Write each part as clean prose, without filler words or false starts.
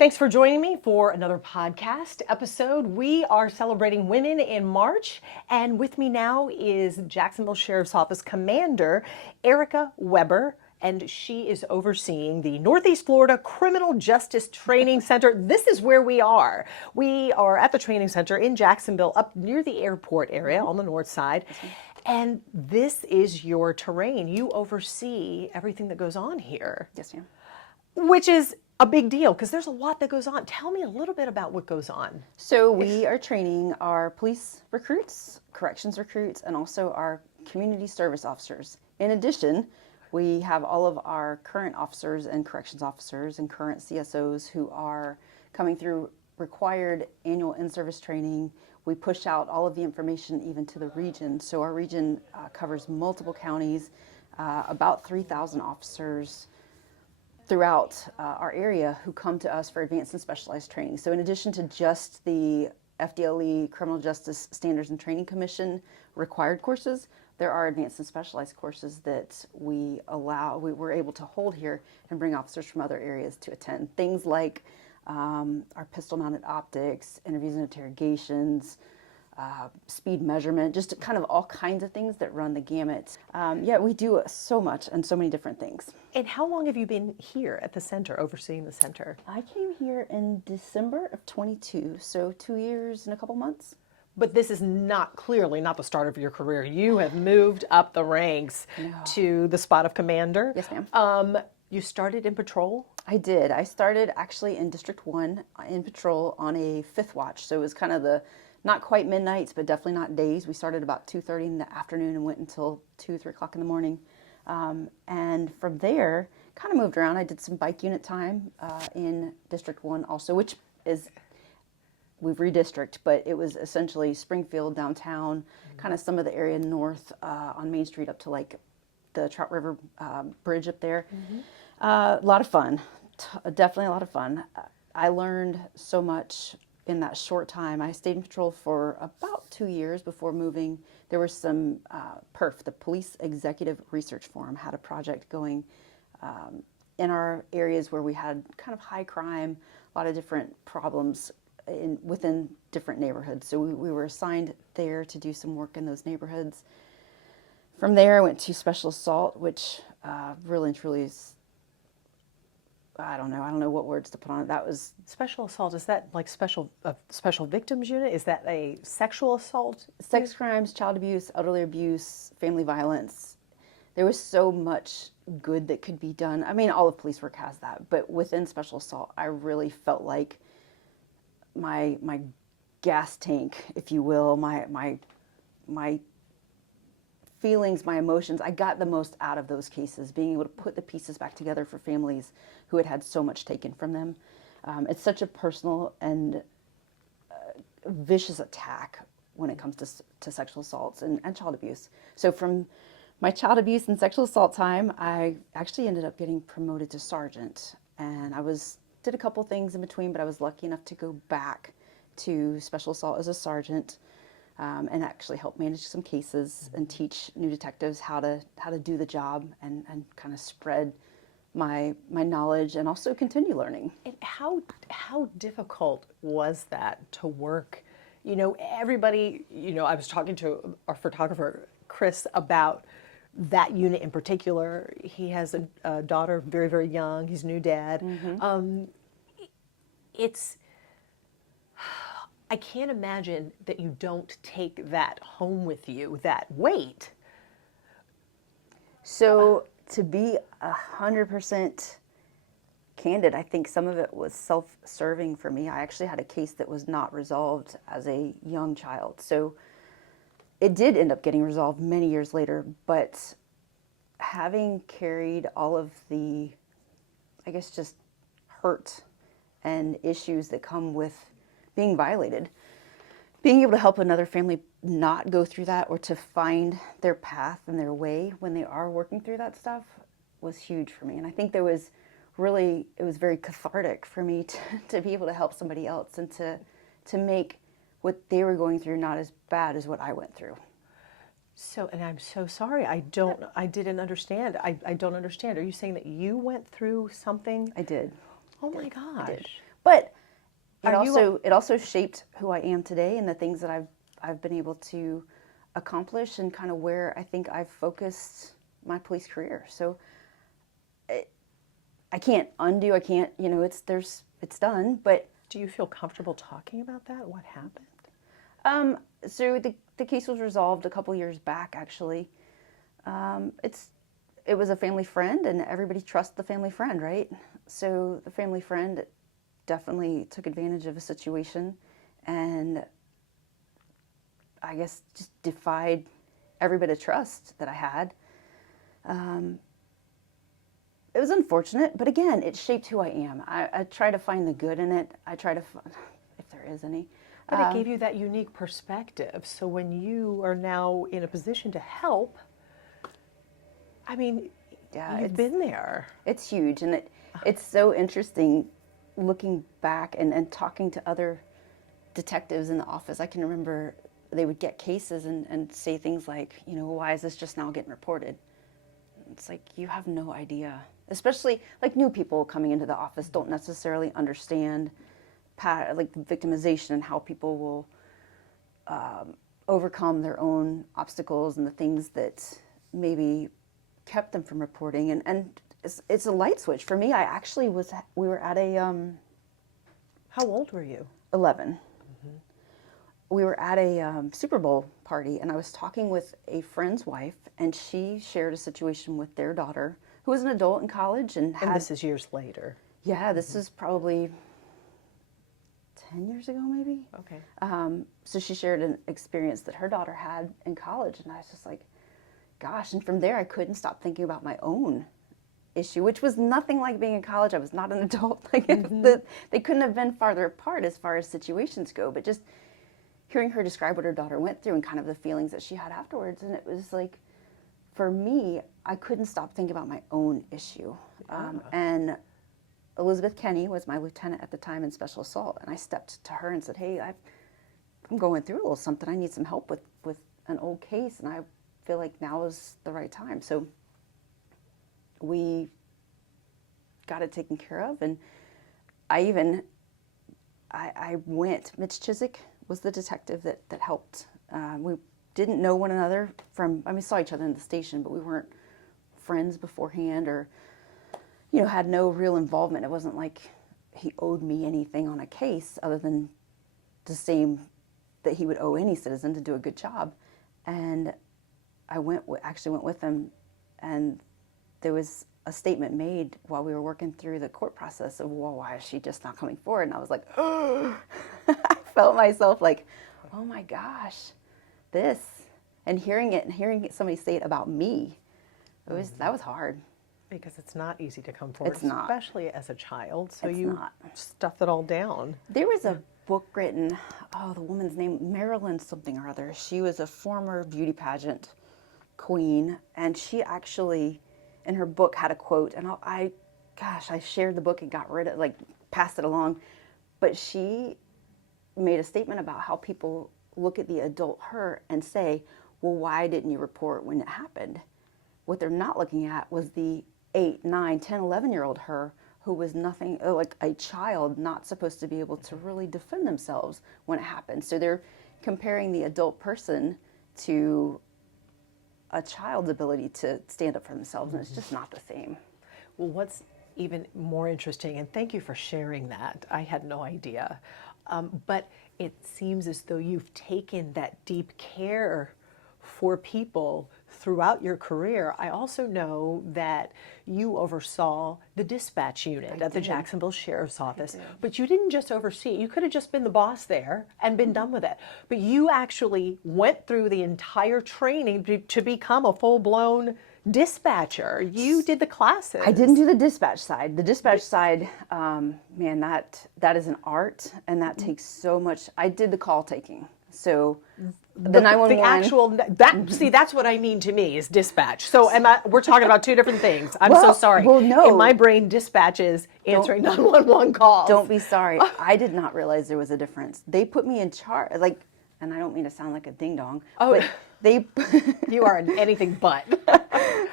Thanks for joining me for another podcast episode. We are celebrating Women in March, and with me now is Jacksonville Sheriff's Office Commander Erica Weber, and she is overseeing the Northeast Florida Criminal Justice Training Center. This is where we are. We are at the training center in Jacksonville, up near the airport area on the north side. And this is your terrain. You oversee everything that goes on here. Yes, ma'am. Which is a big deal because there's a lot that goes on. Tell me a little bit about what goes on. So we are training our police recruits, corrections recruits, and also our community service officers. In addition, we have all of our current officers and corrections officers and current CSOs who are coming through required annual in-service training. We push out all of the information even to the region. So our region covers multiple counties, about 3,000 officers throughout our area who come to us for advanced and specialized training. So in addition to just the FDLE Criminal Justice Standards and Training Commission required courses, there are advanced and specialized courses that we're able to hold here and bring officers from other areas to attend. Things like our pistol-mounted optics, interviews and interrogations, speed measurement, just kind of all kinds of things that run the gamut. Yeah, we do so much and so many different things. And how long have you been here at the center, overseeing the center? I came here in December of 22, so 2 years and a couple months. But this is clearly not the start of your career. You have moved up the ranks to the spot of commander. Yes, ma'am. You started in patrol? I did. I started actually in District 1 in patrol on a fifth watch. So it was kind of not quite midnights, but definitely not days. We started about 2:30 in the afternoon and went until 2, 3 o'clock in the morning. And from there, kind of moved around. I did some bike unit time in District 1 also, which is, we've redistricted, but it was essentially Springfield, downtown, kind of some of the area north on Main Street up to like the Trout River Bridge up there. A lot of fun, definitely a lot of fun. I learned so much in that short time. I stayed in patrol for about 2 years before moving. There was some PERF, the Police Executive Research Forum, had a project going in our areas where we had kind of high crime, a lot of different problems within different neighborhoods. So we were assigned there to do some work in those neighborhoods. From there, I went to Special Assault, which really and truly is, I don't know what words to put on it. That was Special assault, is that like special victims unit? Is that a sexual assault? sex crimes, child abuse, elderly abuse, family violence. There was so much good that could be done. I mean, all of police work has that, but within Special Assault, I really felt like my gas tank, if you will, my feelings, my emotions, I got the most out of those cases, being able to put the pieces back together for families who had had so much taken from them. It's such a personal and vicious attack when it comes to sexual assaults and child abuse. So from my child abuse and sexual assault time, I actually ended up getting promoted to sergeant. And did a couple things in between, but I was lucky enough to go back to Special Assault as a sergeant. And actually help manage some cases and teach new detectives how to do the job and kind of spread my knowledge and also continue learning. And how difficult was that to work? You know, everybody, I was talking to our photographer, Chris, about that unit in particular. He has a daughter, very, very young. He's a new dad. I can't imagine that you don't take that home with you, that weight. So to be 100% candid, I think some of it was self-serving for me. I actually had a case that was not resolved as a young child. So it did end up getting resolved many years later, but having carried all of the, I guess, just hurt and issues that come with being violated, being able to help another family not go through that or to find their path and their way when they are working through that stuff was huge for me. And I think it was very cathartic for me to be able to help somebody else and to make what they were going through not as bad as what I went through. So, and I'm so sorry, I didn't understand. I don't understand. Are you saying that you went through something? I did. Oh my gosh. I did. But Are you it also shaped who I am today and the things that I've been able to accomplish and kind of where I think I've focused my police career. So I can't undo. I can't. It's done. But do you feel comfortable talking about that? What happened? so the case was resolved a couple years back. Actually, it was a family friend, and everybody trusts the family friend, right? So the family friend definitely took advantage of a situation, and I guess just defied every bit of trust that I had. It was unfortunate, but again, it shaped who I am. I try to find the good in it. I try to, if there is any. But it gave you that unique perspective. So when you are now in a position to help, I mean, Yeah, you've been there. It's huge, and it's so interesting looking back and talking to other detectives in the office. I can remember they would get cases and say things like, why is this just now getting reported? It's like, you have no idea. Especially like new people coming into the office don't necessarily understand like victimization and how people will overcome their own obstacles and the things that maybe kept them from reporting. And it's a light switch. For me, we were at a... How old were you? 11. We were at a Super Bowl party, and I was talking with a friend's wife, and she shared a situation with their daughter, who was an adult in college, and this is years later. Yeah, this is probably 10 years ago, maybe. Okay. So she shared an experience that her daughter had in college, and I was just like, gosh. And from there, I couldn't stop thinking about my own issue, which was nothing like being in college. I was not an adult. Like they couldn't have been farther apart as far as situations go, but just hearing her describe what her daughter went through and kind of the feelings that she had afterwards. And it was like, for me, I couldn't stop thinking about my own issue. And Elizabeth Kenny was my lieutenant at the time in Special Assault. And I stepped to her and said, hey, I'm going through a little something. I need some help with an old case. And I feel like now is the right time. So we got it taken care of. And I went, Mitch Chiswick was the detective that helped. We didn't know one another we saw each other in the station, but we weren't friends beforehand or, had no real involvement. It wasn't like he owed me anything on a case other than the same that he would owe any citizen to do a good job. And I actually went with him, and there was a statement made while we were working through the court process of, well, why is she just not coming forward? And I was like, oh, I felt myself like, oh my gosh, this, and hearing somebody say it about me, that was hard. Because it's not easy to come forward, It's not. Especially as a child. So It's you not. stuff it all down. There was a book written, the woman's name, Marilyn something or other. She was a former beauty pageant queen, and she actually, in her book, had a quote, and I shared the book and got rid of, passed it along, but she made a statement about how people look at the adult her and say, well, why didn't you report when it happened? What they're not looking at was the 8, 9, 10, 11-year-old her who was nothing, like a child, not supposed to be able to really defend themselves when it happened. So they're comparing the adult person to a child's ability to stand up for themselves, and it's just not the same. Well, what's even more interesting, and thank you for sharing that, I had no idea, but it seems as though you've taken that deep care for people throughout your career. I also know that you oversaw the dispatch unit at the Jacksonville Sheriff's Office, but you didn't just oversee it. You could have just been the boss there and been done with it. But you actually went through the entire training to become a full-blown dispatcher. You did the classes. I didn't do the dispatch side. The dispatch side, man, that is an art, and that takes so much. I did the call taking. So the 911. The actual, that's what I mean to me is dispatch. So we're talking about two different things. I'm so sorry. Well, no. In my brain, dispatch is answering 911 calls. Don't be sorry. I did not realize there was a difference. They put me in charge, and I don't mean to sound like a ding dong. Oh, but they. You are anything but.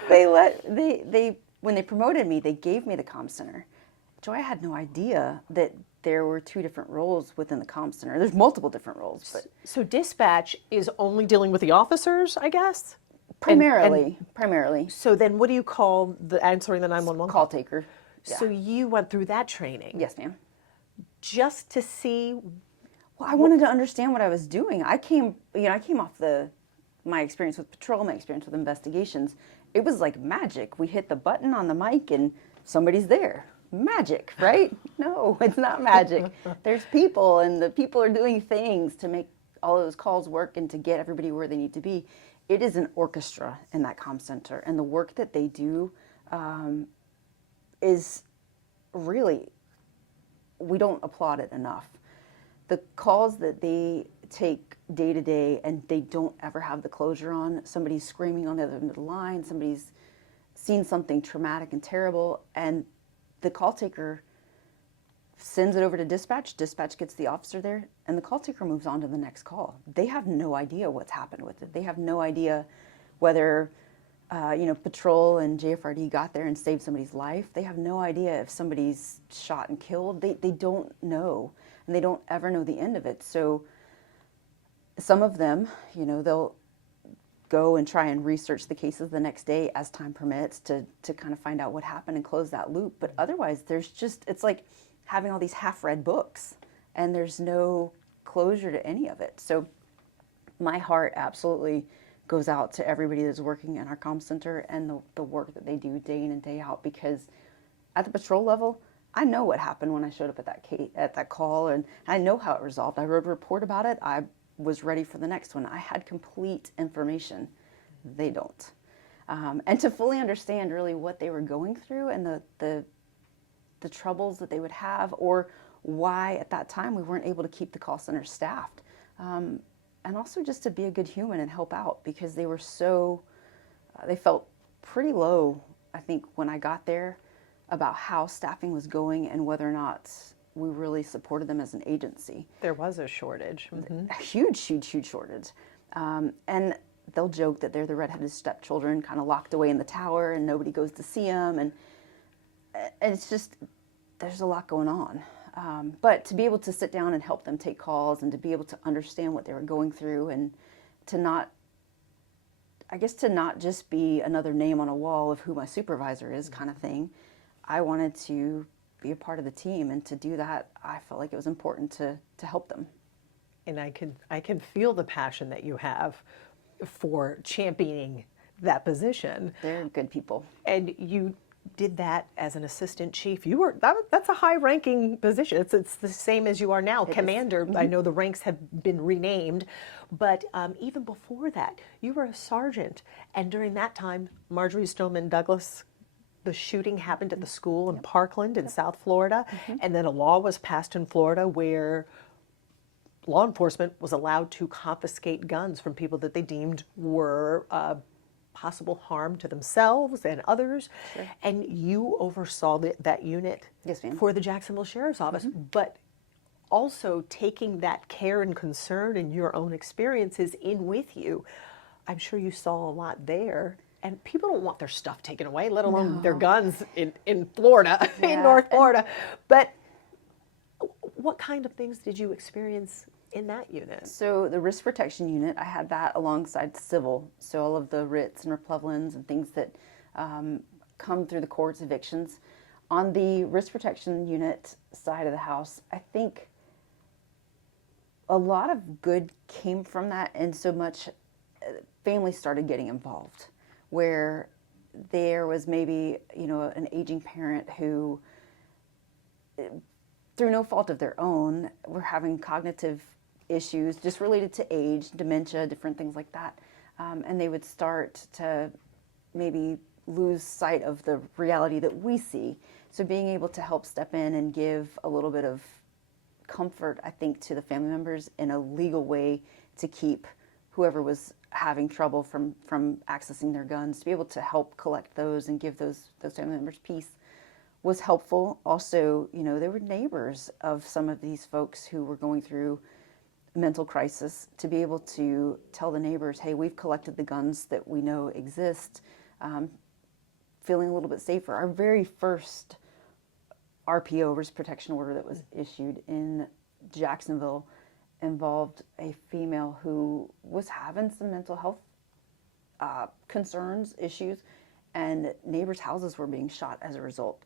When they promoted me, they gave me the comm center. Joy, I had no idea that there were two different roles within the comm center. There's multiple different roles, but So dispatch is only dealing with the officers, I guess? primarily So then what do you call the answering the 911 call taker. So Yeah. you went through that training Yes, ma'am. just to see. Well, I wanted to understand what I was doing. I came off my experience with patrol, my experience with investigations. It was like magic. We hit the button on the mic and somebody's there. Magic, right? No, it's not magic. There's people, and the people are doing things to make all of those calls work and to get everybody where they need to be. It is an orchestra in that comm center, and the work that they do is really, we don't applaud it enough. The calls that they take day to day and they don't ever have the closure on, somebody's screaming on the other end of the line, somebody's seen something traumatic and terrible, and the call taker sends it over to dispatch, dispatch gets the officer there, and the call taker moves on to the next call. They have no idea what's happened with it. They have no idea whether patrol and JFRD got there and saved somebody's life. They have no idea if somebody's shot and killed. They don't know, and they don't ever know the end of it. So some of them, they'll go and try and research the cases the next day as time permits to kind of find out what happened and close that loop. But otherwise, it's like having all these half-read books, and there's no closure to any of it. So my heart absolutely goes out to everybody that's working in our comm center and the work that they do day in and day out, because at the patrol level, I know what happened when I showed up at that call, and I know how it resolved. I wrote a report about it. I was ready for the next one. I had complete information. They don't. And to fully understand really what they were going through and the troubles that they would have, or why at that time we weren't able to keep the call center staffed. And also just to be a good human and help out, because they were they felt pretty low, I think, when I got there about how staffing was going and whether or not we really supported them as an agency. There was a shortage. A huge shortage. And they'll joke that they're the redheaded stepchildren kind of locked away in the tower and nobody goes to see them. And it's just, there's a lot going on. But to be able to sit down and help them take calls and to be able to understand what they were going through, and to not just be another name on a wall of who my supervisor is kind of thing. I wanted to be a part of the team, and to do that, I felt like it was important to help them. And I can feel the passion that you have for championing that position. They're good people. And you did that as an assistant chief. That's a high-ranking position. It's the same as you are now, commander. Mm-hmm. I know the ranks have been renamed, but even before that, you were a sergeant. And during that time, Marjorie Stoneman Douglas, the shooting happened at the school in Parkland in South Florida, and then a law was passed in Florida where law enforcement was allowed to confiscate guns from people that they deemed were possible harm to themselves and others. Sure. And you oversaw that unit. Yes, ma'am. For the Jacksonville Sheriff's Office, but also taking that care and concern and your own experiences in with you. I'm sure you saw a lot there. And people don't want their stuff taken away, let alone their guns in Florida, in North Florida. But what kind of things did you experience in that unit? So the risk protection unit, I had that alongside civil. So all of the writs and replevins and things that come through the courts, evictions. On the risk protection unit side of the house, I think a lot of good came from that, and so much families started getting involved, where there was maybe, an aging parent who, through no fault of their own, were having cognitive issues just related to age, dementia, different things like that. And they would start to maybe lose sight of the reality that we see. So being able to help step in and give a little bit of comfort, I think, to the family members in a legal way to keep whoever was having trouble from accessing their guns, to be able to help collect those and give those family members peace was helpful. Also, there were neighbors of some of these folks who were going through mental crisis, to be able to tell the neighbors, hey, we've collected the guns that we know exist, feeling a little bit safer. Our very first RPO, risk protection order, that was issued in Jacksonville involved a female who was having some mental health concerns, issues, and neighbors' houses were being shot as a result.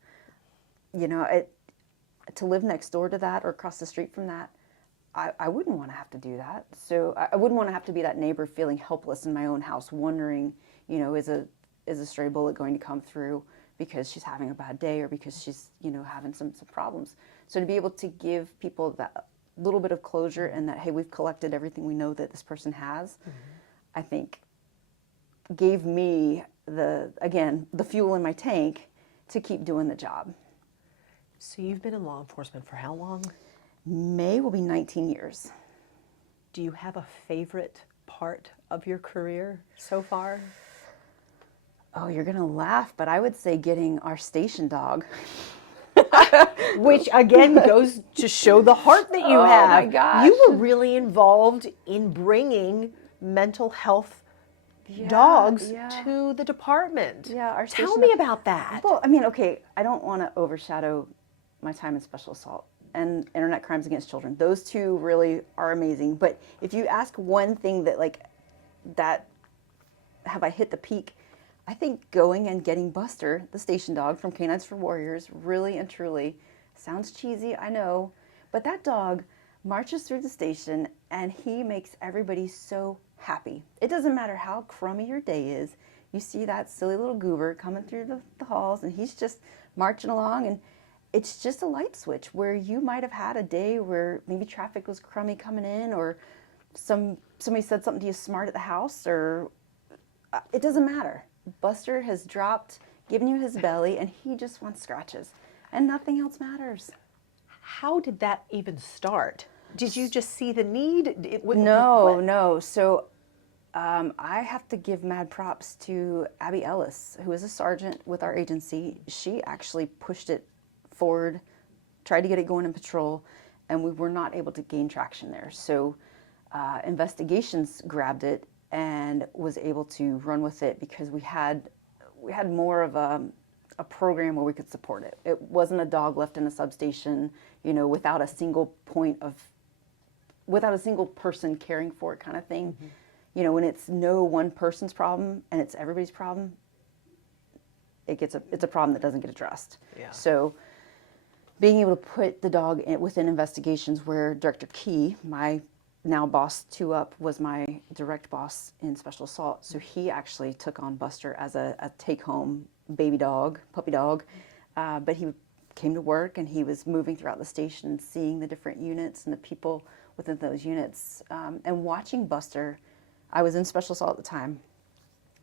You know, to live next door to that or across the street from that, I wouldn't want to have to do that. So I wouldn't want to have to be that neighbor feeling helpless in my own house, wondering, you know, is a stray bullet going to come through because she's having a bad day or because she's, you know, having some problems. So to be able to give people that little bit of closure and that, hey, we've collected everything we know that this person has, I think gave me the fuel in my tank to keep doing the job. So you've been in law enforcement for how long? May will be 19 years. Do you have a favorite part of your career so far? Oh, you're going to laugh, but I would say getting our station dog. Which again goes to show the heart that you have. Oh my gosh. You were really involved in bringing mental health dogs to the department. Yeah, our Tell station me dog- about that. Well, I mean, okay, I don't want to overshadow my time in special assault and internet crimes against children. Those two really are amazing. But if you ask one thing that have I hit the peak, I think going and getting Buster, the station dog from Canines for Warriors, really and truly, sounds cheesy, I know, but that dog marches through the station and he makes everybody so happy. It doesn't matter how crummy your day is, you see that silly little goober coming through the halls and he's just marching along, and it's just a light switch where you might have had a day where maybe traffic was crummy coming in, or somebody said something to you smart at the house, or it doesn't matter. Buster has dropped, given you his belly, and he just wants scratches, and nothing else matters. How did that even start? Did you just see the need? No. So I have to give mad props to Abby Ellis, who is a sergeant with our agency. She actually pushed it forward, tried to get it going in patrol, and we were not able to gain traction there. So investigations grabbed it and was able to run with it because we had more of a program where we could support it. It wasn't a dog left in a substation, you know, without a single person caring for it kind of thing. Mm-hmm. You know, when it's no one person's problem and it's everybody's problem, it's a problem that doesn't get addressed. Yeah. So being able to put the dog within investigations where Director Key, my now boss 2 up, was my direct boss in special assault. So he actually took on Buster as a take-home baby dog, puppy dog. But he came to work and he was moving throughout the station, seeing the different units and the people within those units. And watching Buster, I was in special assault at the time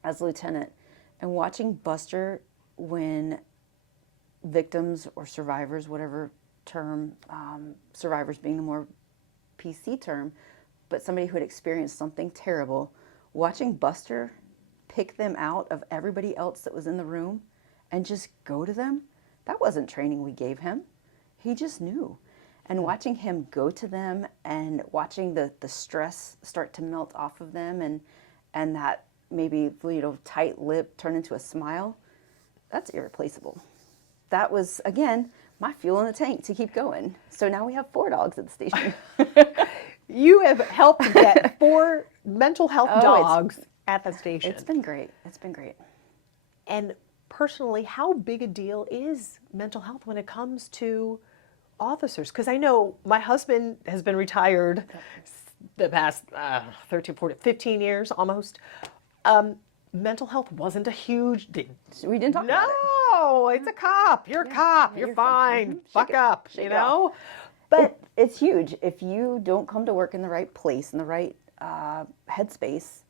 as a lieutenant, and watching Buster when victims or survivors, whatever term, survivors being the more PC term, but somebody who had experienced something terrible, watching Buster pick them out of everybody else that was in the room and just go to them, that wasn't training we gave him. He just knew. And watching him go to them and watching the stress start to melt off of them, and that maybe, you know, tight lip turn into a smile, that's irreplaceable. That was, again, my fuel in the tank to keep going. So now we have 4 dogs at the station. You have helped get 4 mental health dogs at the station. It's been great. It's been great. And personally, how big a deal is mental health when it comes to officers? Because I know my husband has been retired the past 13, 14, 15 years almost. Mental health wasn't a huge deal. We didn't talk about it. No, it's a cop. You're a cop. You're fine. Mm-hmm. Fuck up, you know? But it's huge. If you don't come to work in the right place, in the right headspace,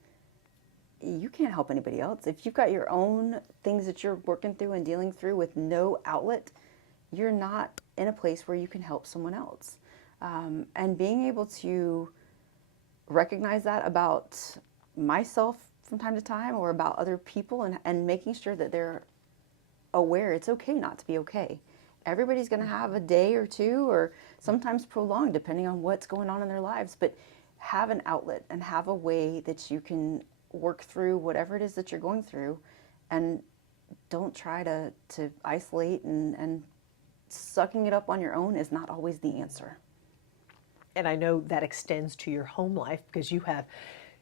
you can't help anybody else. If you've got your own things that you're working through and dealing through with no outlet, you're not in a place where you can help someone else. And being able to recognize that about myself from time to time or about other people, and making sure that they're aware it's okay not to be okay. Everybody's going to have a day or two, or sometimes prolonged, depending on what's going on in their lives, but have an outlet and have a way that you can work through whatever it is that you're going through, and don't try to isolate and sucking it up on your own is not always the answer. And I know that extends to your home life because you have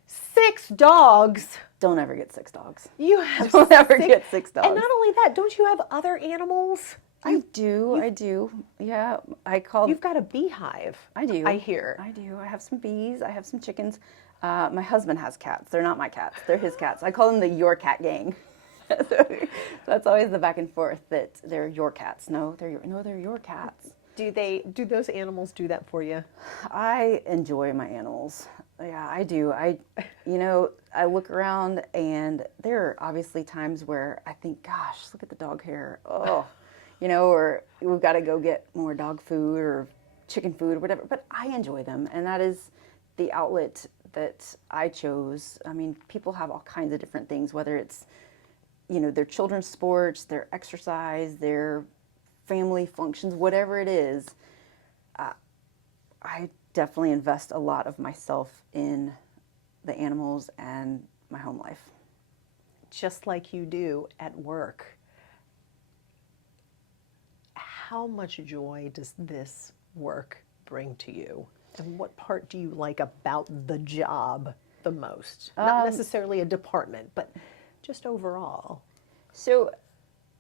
6 dogs. Don't ever get 6 dogs. You have Don't ever get 6 dogs. And not only that, don't you have other animals? I do. Yeah, I call. You've got a beehive. I do. I hear. I do. I have some bees. I have some chickens. My husband has cats. They're not my cats. They're his cats. I call them the your cat gang. So that's always the back and forth that they're your cats. No, they're your cats. Do those animals do that for you? I enjoy my animals. Yeah, I do. I look around and there are obviously times where I think, gosh, look at the dog hair. Oh, or we've got to go get more dog food or chicken food or whatever. But I enjoy them, and that is the outlet that I chose. I mean, people have all kinds of different things, whether it's, their children's sports, their exercise, their family functions, whatever it is. I definitely invest a lot of myself in the animals and my home life. Just like you do at work. How much joy does this work bring to you? And what part do you like about the job the most? Not necessarily a department, but just overall. So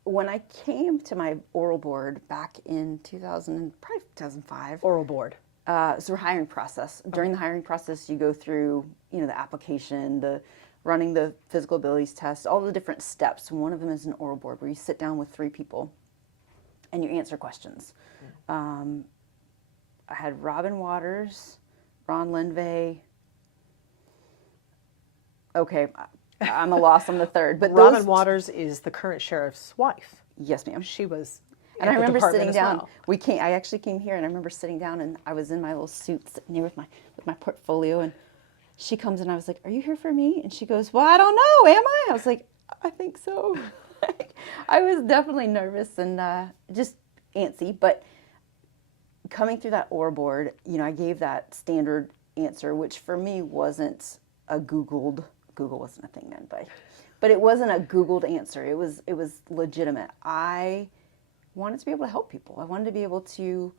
when I came to my oral board back in 2005. Oral board. So our hiring process. During the hiring process, you go through, the application, the running the physical abilities test, all the different steps. One of them is an oral board where you sit down with 3 people and you answer questions. I had Robin Waters, Ron Linvey. Okay, I'm a loss on the third. But Robin Waters is the current sheriff's wife. Yes, ma'am. She was. And I remember sitting as down. well. I actually came here, and I remember sitting down, and I was in my little suit sitting here with my portfolio, and she comes and I was like, "Are you here for me?" And she goes, "Well, I don't know, am I?" I was like, "I think so." I was definitely nervous and just antsy, but coming through that oral board, I gave that standard answer, which for me wasn't a Google wasn't a thing then, but it wasn't a Googled answer. It was legitimate. I wanted to be able to help people. I wanted to be able to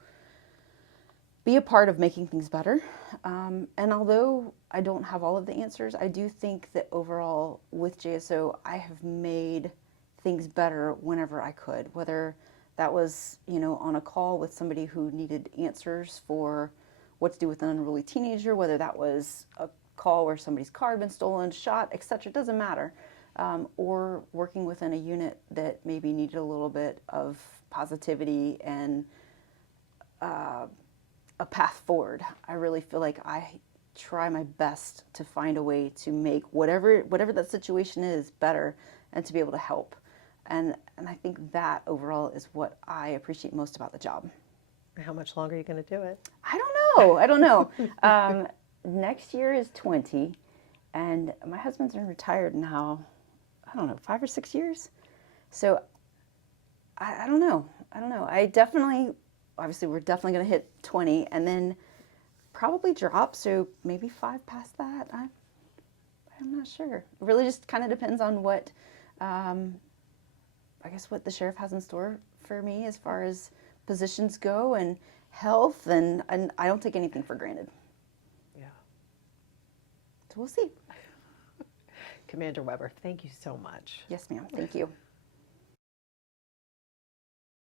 be a part of making things better. And although I don't have all of the answers, I do think that overall with JSO, I have made things better whenever I could, whether that was, on a call with somebody who needed answers for what to do with an unruly teenager, whether that was a call where somebody's car had been stolen, shot, etc. It doesn't matter. Or working within a unit that maybe needed a little bit of positivity and a path forward. I really feel like I try my best to find a way to make whatever that situation is better and to be able to help. And I think that overall is what I appreciate most about the job. How much longer are you going to do it? I don't know. Next year is 20, and my husband's been retired now, I don't know, 5 or 6 years. So I don't know. I definitely, obviously we're definitely going to hit 20 and then probably drop. So maybe 5 past that. I'm not sure. It really just kind of depends on what, I guess what the sheriff has in store for me as far as positions go and health. And I don't take anything for granted. Yeah. So we'll see. Commander Weber, thank you so much. Yes, ma'am. Thank you.